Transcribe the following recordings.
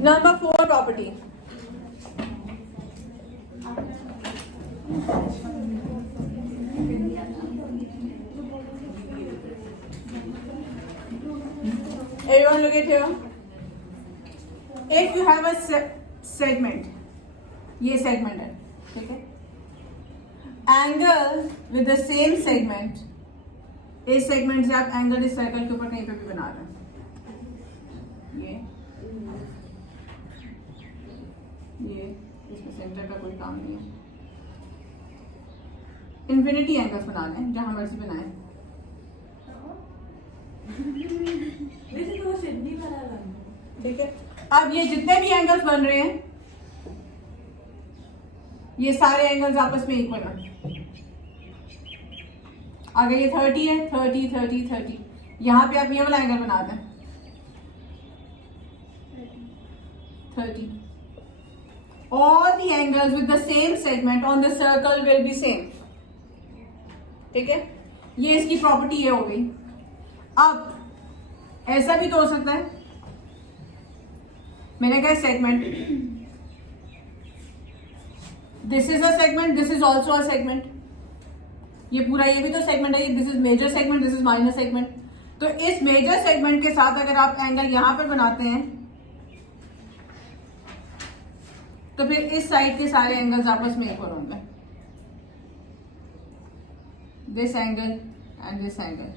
Number 4 property. Everyone look at here. If you have a segment, ये segment है, ठीक है? Angle with the same segment, इस segment से आप angle इस circle के ऊपर कहीं पे भी बना रहे हैं, ये इसमें सेंटर का कोई काम नहीं है. इन्फिनिटी एंगल्स बना लें, जहां मर्जी बनाएं. ठीक है. अब ये जितने भी एंगल्स बन रहे हैं, ये सारे एंगल्स आपस में इक्वल हैं. अगर ये 30 है, 30 30 30, यहाँ पे आप ये वाला एंगल बना दें 30. All the angles with the same segment on the circle will be same. ठीक है, ये इसकी प्रॉपर्टी ये हो गई. अब ऐसा भी तो हो सकता है, मैंने कहा segment, this is a segment, this is also a segment. ये पूरा ये भी तो सेगमेंट है. This is major segment, this is minor segment. तो इस मेजर सेगमेंट के साथ अगर आप एंगल यहां पर बनाते हैं तो फिर इस साइड के सारे एंगल्स आपस में इक्वल होंगे. This angle and this angle,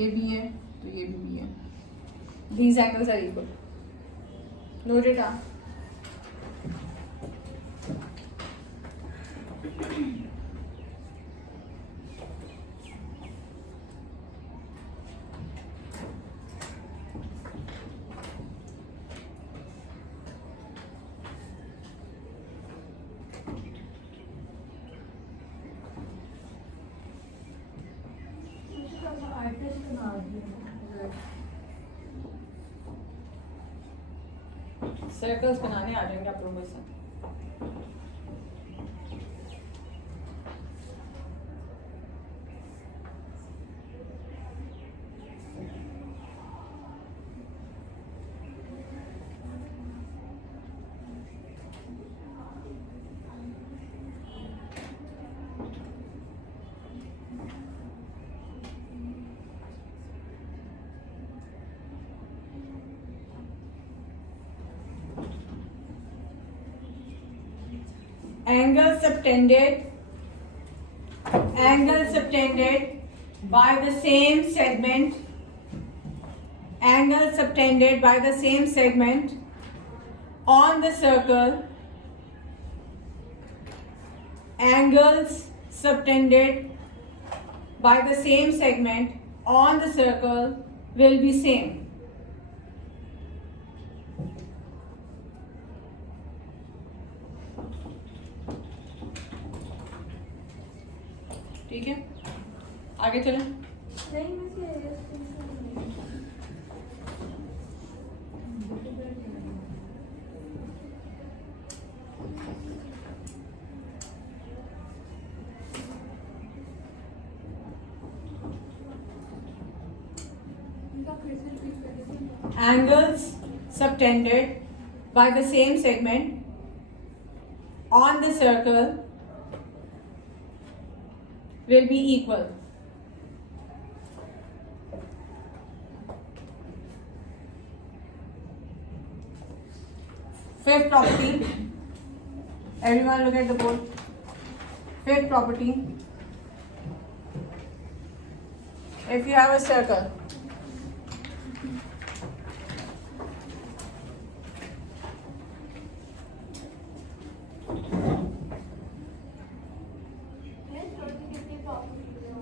ये भी है तो ये भी है. These angles are equal. Note it down. Circles बनाने आ जाएंगे आप लोगों से. Angle subtended by the same segment, angle subtended by the same segment on the circle, angles subtended by the same segment on the circle will be same. ठीक है, आगे चलें. Angles subtended by the same segment on the circle will be equal. Fifth property. Everyone look at the board. Fifth property. If you have a circle,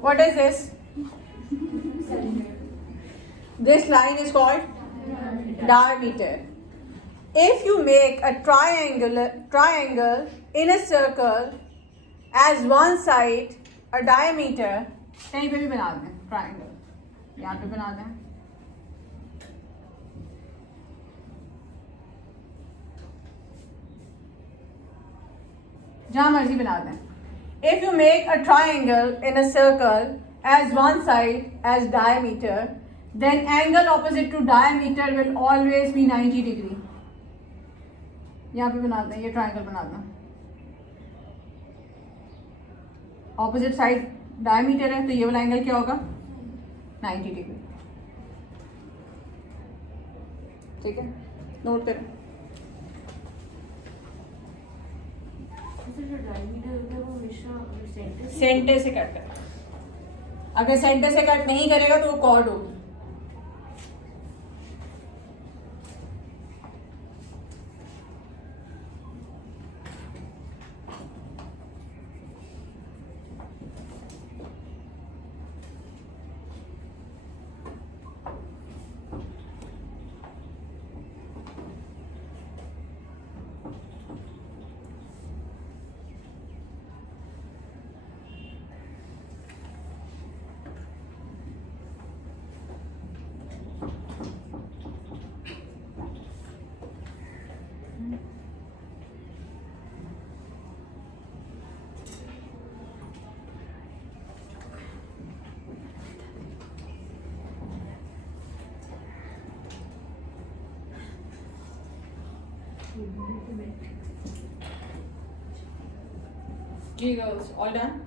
what is this? This line is called diameter. If you make a triangle in a circle as one side a diameter, कहीं पे भी बना दें triangle, यहाँ पे बना दें. जहाँ मर्जी बना दें. If you make a triangle in a circle as one side as diameter, then angle opposite to diameter will always be 90 degree. यहाँ पे बनाते हैं, ये ट्रायंगल बनाते हैं। ऑपोजिट साइड डायमीटर है, तो ये वाला एंगल क्या होगा? 90 डिग्री। ठीक है, नोट करें। सेंटर से कट करें, अगर सेंटर से कट नहीं करेगा तो वो कॉर्ड होगी। G girls, all done?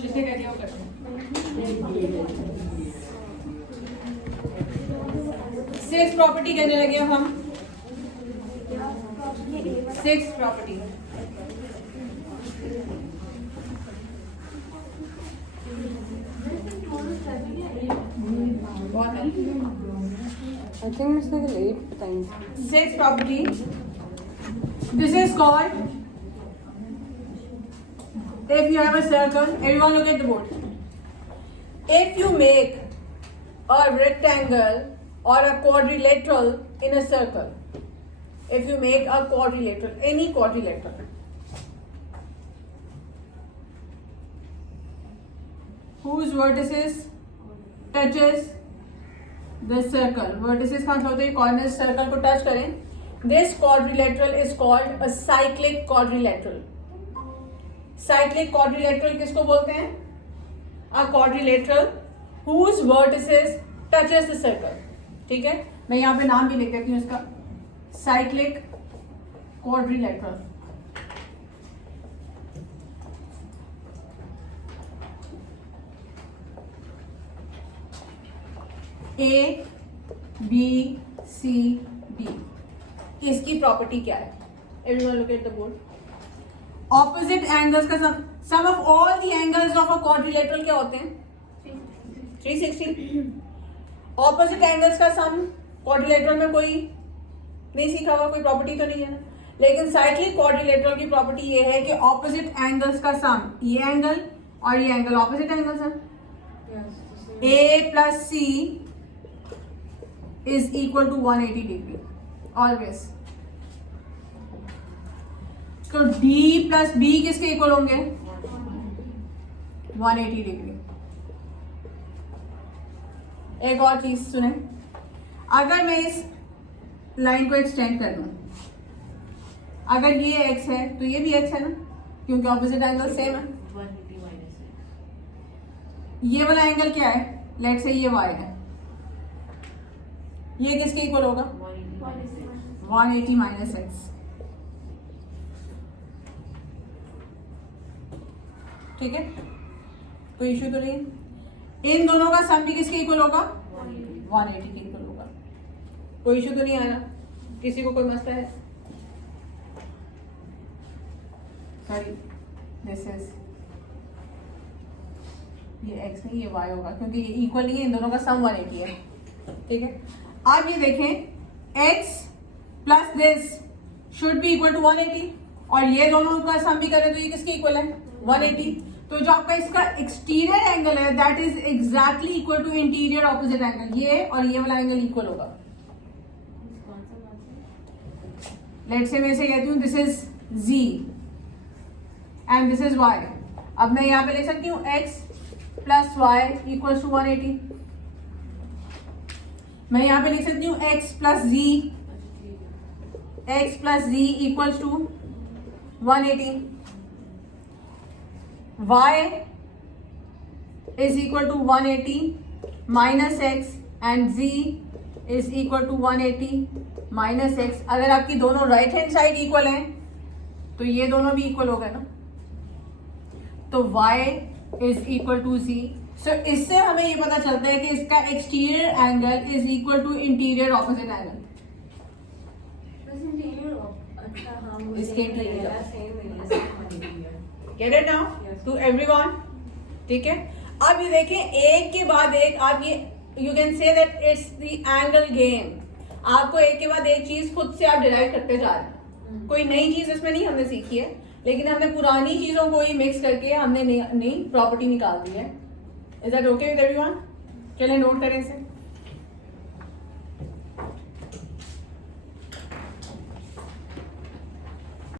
जिसने कह दिया वो कर। सिक्स प्रॉपर्टी कहने लगे अब हम। सिक्स प्रॉपर्टी बहुत है। I think it's like 8 times. Sixth property. This is called, if you have a circle, everyone look at the board. If you make a rectangle or a quadrilateral in a circle, if you make a quadrilateral, any quadrilateral, whose vertices touches the circle, vertices का मतलब होता है corner circle को touch करें, this quadrilateral is called a cyclic quadrilateral. Cyclic quadrilateral किसको बोलते हैं? A quadrilateral whose vertices touches the circle. ठीक है, मैं यहाँ पे नाम भी लिख देती हूँ इसका, cyclic quadrilateral. A, B, C, D. इसकी प्रॉपर्टी क्या है? Everyone look at the board. Opposite angles का sum of all the angles of a quadrilateral क्या होते हैं? 360. Opposite angles का sum quadrilateral में कोई नहीं सीखा हुआ, कोई प्रॉपर्टी तो नहीं है ना, लेकिन साइक्लिक क्वाड्रिलेटरल की प्रॉपर्टी ये है कि ऑपोजिट एंगल्स का सम, ये एंगल और ये एंगल ऑपोजिट एंगल्स हैं. A plus C is equal to 180 degree always. तो D plus B किसके इक्वल होंगे? 180 डिग्री. एक और चीज सुने, अगर मैं इस लाइन को एक्सटेंड कर दूं, अगर ये x है तो ये भी x है ना, क्योंकि ऑपोजिट एंगल सेम है. ये वाला एंगल क्या है? लेट्स से ये y है, ये किसके इक्वल होगा? 180 माइनस एक्स. ठीक है, कोई इश्यू तो नहीं. इन दोनों का सम भी किसके इक्वल होगा? 180 के इक्वल होगा. कोई इश्यू तो नहीं आ रहा? किसी को कोई मसला है? सॉरी दिस इज ये x नहीं ये y होगा क्योंकि ये इक्वल नहीं है, इन दोनों का सम 180 है, ठीक है। अब ये देखें x plus this should be equal to 180 और ये दोनों का सम भी करें तो ये किसके इक्वल है 180। तो जो आपका इसका एक्सटीरियर एंगल है that is exactly equal to interior opposite angle, ये और ये वाला एंगल इक्वल होगा। लेट्स से मैं इसे कहती हूँ this is z and this is y। अब मैं यहाँ पे लिख सकती हूँ x plus y equal to 180। मैं यहाँ पे लिख सकती हूँ x plus z equal to 180। y is equal to 180 minus x and z is equal to 180 minus x। अगर आपकी दोनों राइट हैंड साइड इक्वल हैं तो ये दोनों भी इक्वल हो गए ना, तो y is equal to z। सो इससे हमें ये पता चलता है कि इसका exterior angle is equal to interior opposite angle. इसके get it now to everyone, ठीक है। अब ये देखें एक के बाद एक आप ये you can say that it's the angle game. आपको एक के बाद एक चीज खुद से आप डिराइव करते जा रहे हैं, कोई नई चीज इसमें नहीं हमने सीखी है, लेकिन हमने पुरानी चीजों को ही मिक्स करके हमने नई प्रॉपर्टी निकाल दी है। Is that okay with everyone? चलिए नोट करें इसे।